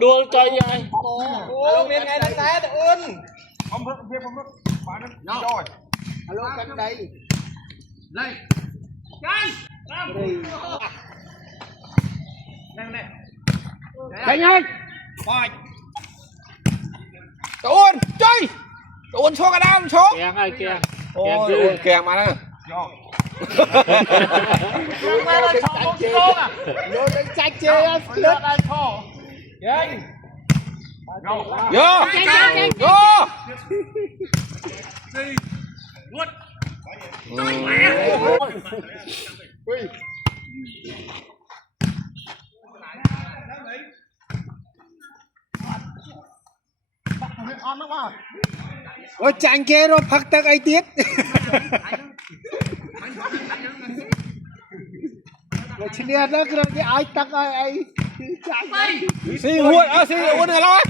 đua chơi vậy alo miền ngày đang té tự ơn ông thức việc ông thức bạn nó rồi alo cánh đây đây đánh anh tuôn chơi tuôn số cái đam số kèng ai kèng ôi kèng mà nè vô đánh chạch chơi lướt vô vô ôi chàng kia rồi phật tắc ấy tiết rồi xin đi đó cái ai tắc ai xì huột xì huột này lo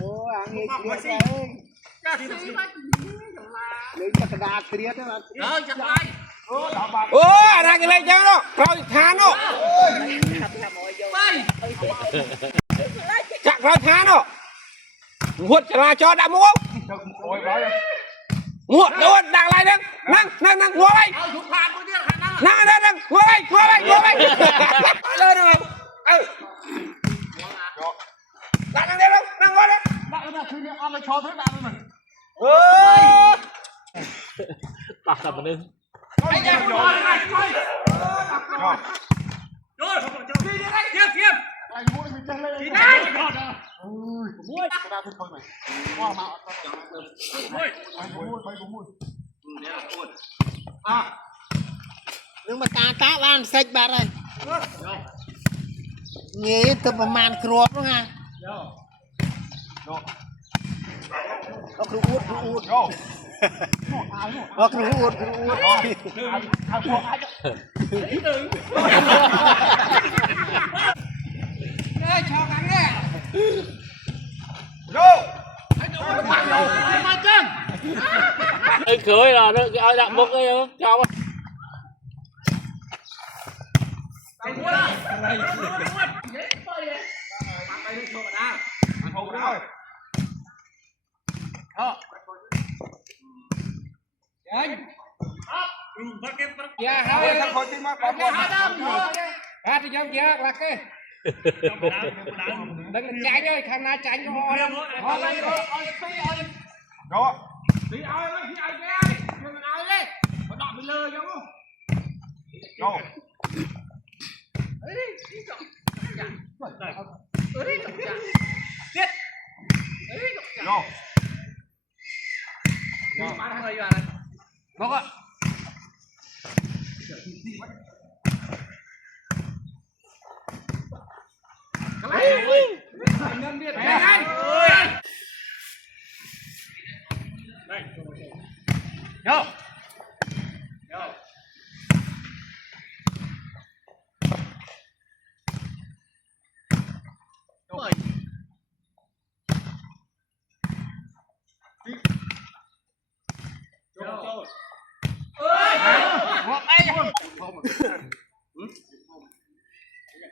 ô anh ấy kia đấy lấy chặt đá kia đó ô ra cái này cho nó rồi thán nó chặt rồi thán nó huột ra cho đã mua huột luôn đang lại đang năng ngồi đây năng ngồi đây lên rồi đang đây đâu năng ngồi đây bạc là mình nhưng mà cá ban sạch bạc rồi nghe từประมาณ crop đó ha kru uột cho cắn nè ơi cưới là nó ai đặt một cái cho dạ hai thằng khối tim mắt bóng ra thì giống dạ là cái đừng chạy ơi thằng nào chạy cho họ đâu họ lấy đó đi ai ơi đi ai cái đừng ai đi họ đọt bị lơ giống không đâu chết đâu bán hơi vào đây bóc ạ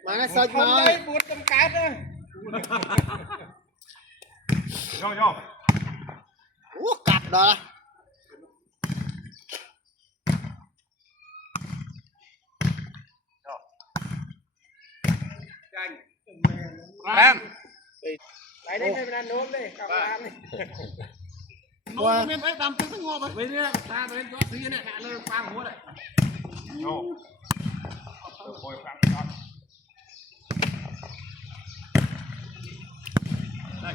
mà nó sạch mà buồn cầm cát đó vô cắt đó Ram lại đây mình ăn nốt đi cặp ăn đi nốt mình phải làm tiếng ngon rồi bây giờ ta đến chỗ gì này hạ lên phang mua này đây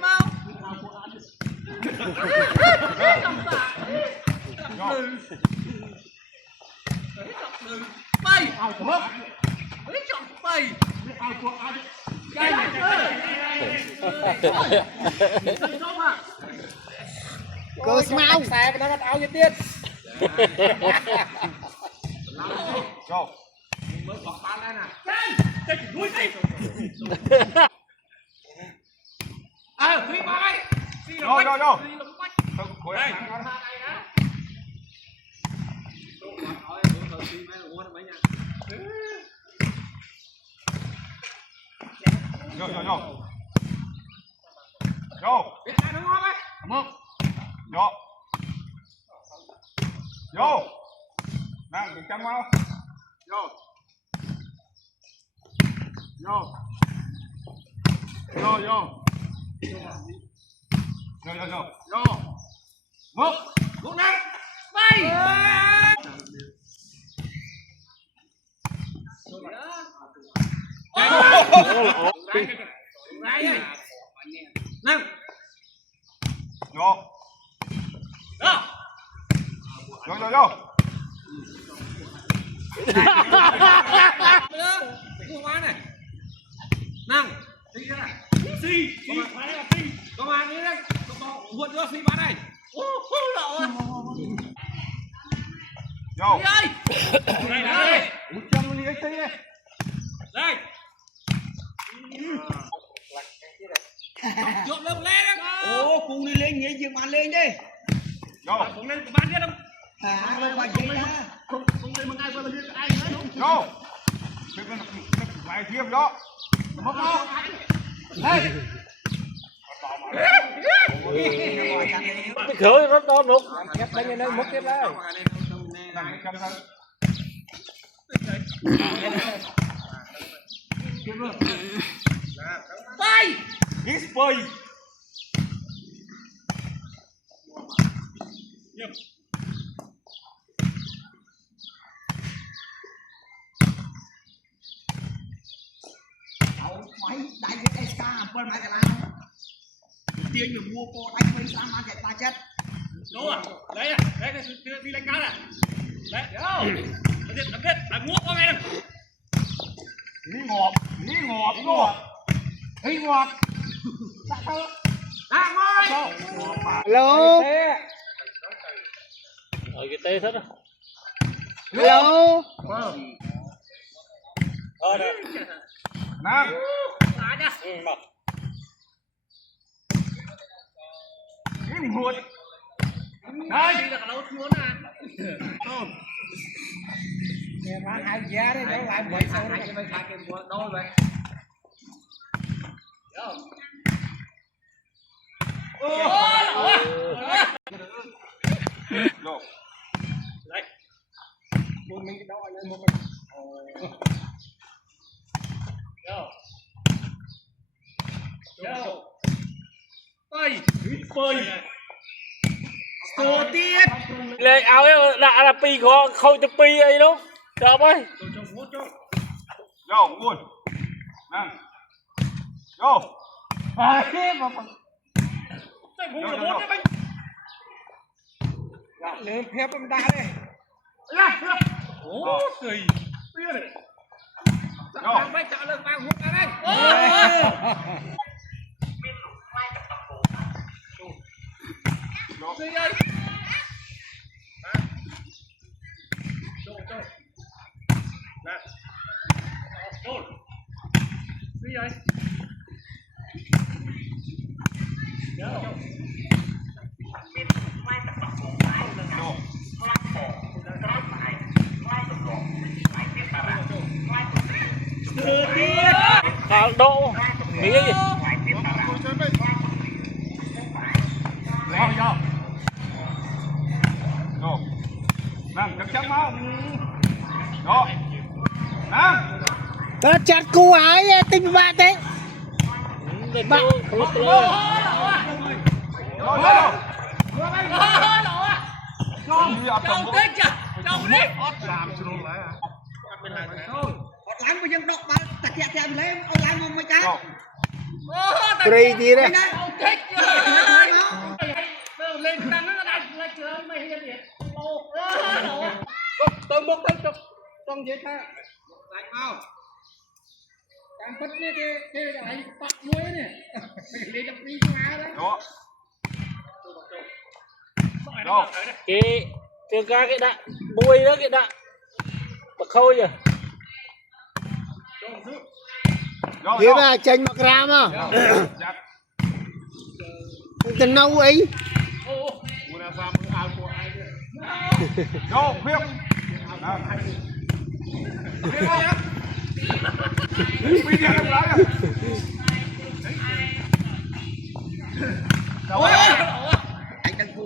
mau bay bay cơ mau xe nó áo như tiên mới bỏ bán đây nè phi bay rồi Biết ai nó ngon đấy. Một. Nang đừng chăm mau. Vô. Một. Một năm. Bay. Năm. Vô. Không ăn này. Năm. Xì ra này. Xì. Công an đi đây. Vượt vô xì bán này. Ô, lộ à. Vô. Đi ơi. Đây. Trăm đi ấy đây. Đây. Trộn lên lên. Ô, cùng đi lên nhảy dương bàn lên đi. Vô. Cùng lên bàn đi đâu. Lên bài gì đó. Cùng lên bằng ai qua lên ai nữa. Vô. Cái này thiêm đó. Một đâu. Đây. Cái khởi rất đó nút. Nhấp lên đây, múc tiếp đây. Nang chăm thôi. Bay. Hít bơi. Máy đại dịch SK bên máy cái nào. Tiền được mua po đánh với sao mà chạy ta chết. Đúng à? Đấy à, đấy đi lên cao này. Đấy, đâu? Đập kết, là ngốc qua ngay này. Ní ngọt luôn. Hí ngọt. À, ngồi. Hello. Rồi cái tê hết á. Hello. Đây. Nang. Lại nha. Mặc. Hít hụt. Đây, là cái lẩu muốn à. Không. Nè mà hai giá đấy đâu lại vậy sao đấy. Mày khai cái mua đâu vậy? Đâu? Ô, Vô. đây. Một mình cái đó lên một mình. Đâu? Đâu? Bay, bay. Tô tiết. Lên áo ấy đã là pi khó khôi cho pi ấy đâu. Chọc ơi. Vô, buồn. Nang. Vô. Thế mà lên phép ông ta đây. Ố, cười. Biết này. Vô. Bay trả lời vàng hút ra đây. Gì ơi? Nè. Trôn. Gì vậy? Khảo độ. Nghĩ gì? Vô. Nang chắc chắn máu. Vô. Nang. Nó chặt cô ái tinh ba thế. Bạn. Vô. Láng bây giờ đọc ba tạc kẹt theo lấy ông láng không mấy cái. Tùy tí đấy. Lên tăng nó lại chơi mày hiền vậy. Tôi muốn tới trong dưới ta. Đánh mau. Càng phất cái này tạc muối này. Để đập đi qua đó. Vô. Vô. Cái trường ca cái đạn. Bùi đó cái đạn. Bật khôi rồi. Vô. Thế mà chanh mặc ram à? Tình nâu ấy. Vô, khuyết. Bây giờ em nói ôi anh đang thua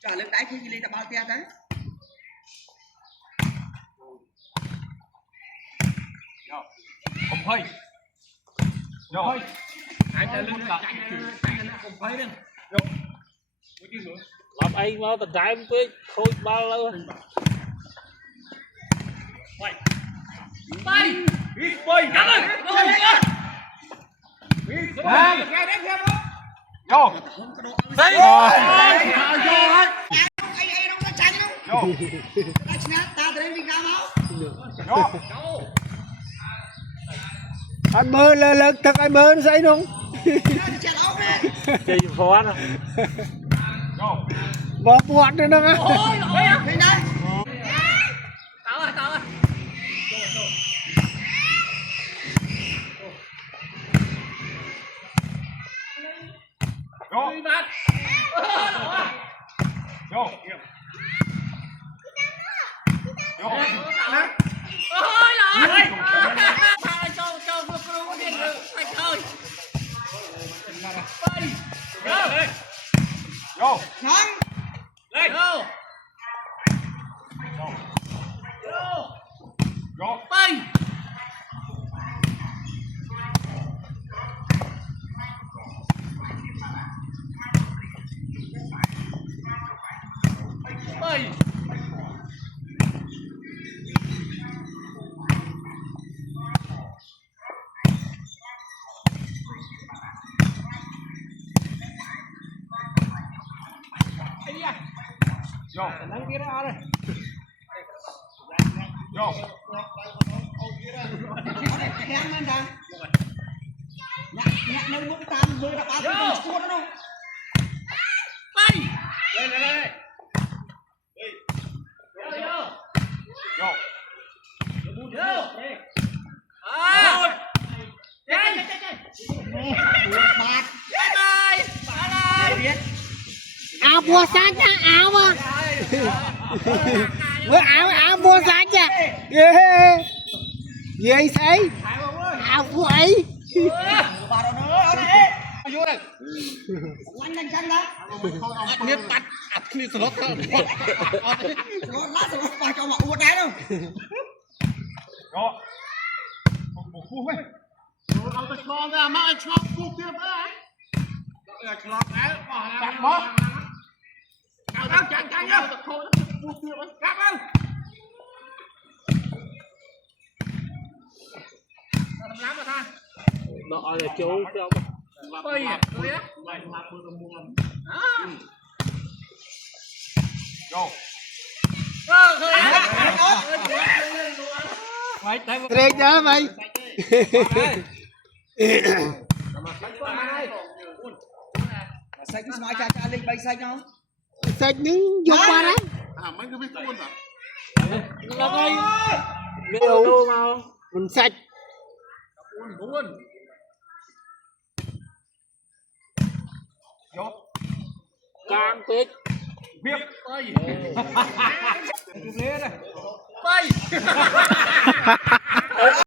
trả lưng đáy khi lên là bao tiền đấy không phơi rồi anh ta lưng cả không phải đâu làm anh mau tận trái với thôi bao lâu bay đi phơi cảm ơn vô đây anh đâu có tránh đâu vô anh snap ta tới đi cao máu vô anh mơ là lực thật anh mơ nó xây luôn chạy áo về chơi phó nè vô bỏ bọt nữa đó đi đây tao ơi vô đi bắt vô vô ôi lỗi sao cho vô kêu đi anh ơi bay vô thắng lên vô vô bay bay vô vô khen anh ta nhạc nâng bút tam rồi đã bao nhiêu score đâu bay lên lên lên vô bạc áo mua sách á áo mà với áo mua sách á gì thấy áo của ấy bà đâu nữa ở đây vô đây lanh lanh chăng đó nếp bắtนี่สลบครับ nó lá rồi bà cho mà uống đá đâu vô một phu mấy เอาตะคองอ่ะมาไอ้ช็อปกูเตรียมแล้วช็อปแล้วจับบ่เอาจังเนาะตะคองกูเตรียมแล้วจับเอาทำล้างมาท่า đọ là chú cho ไปอ่ะเลยนะไปมาปืนรวม vô เคย rệt đó mày xanh cái smile cha cha lên bay xanh không sạch đứng vô qua đó มันก็ไม่คุ้นอ่ะ là đây đâu đâu mà mình sạch คุ้น vô càng tết việc ไป lên này ไป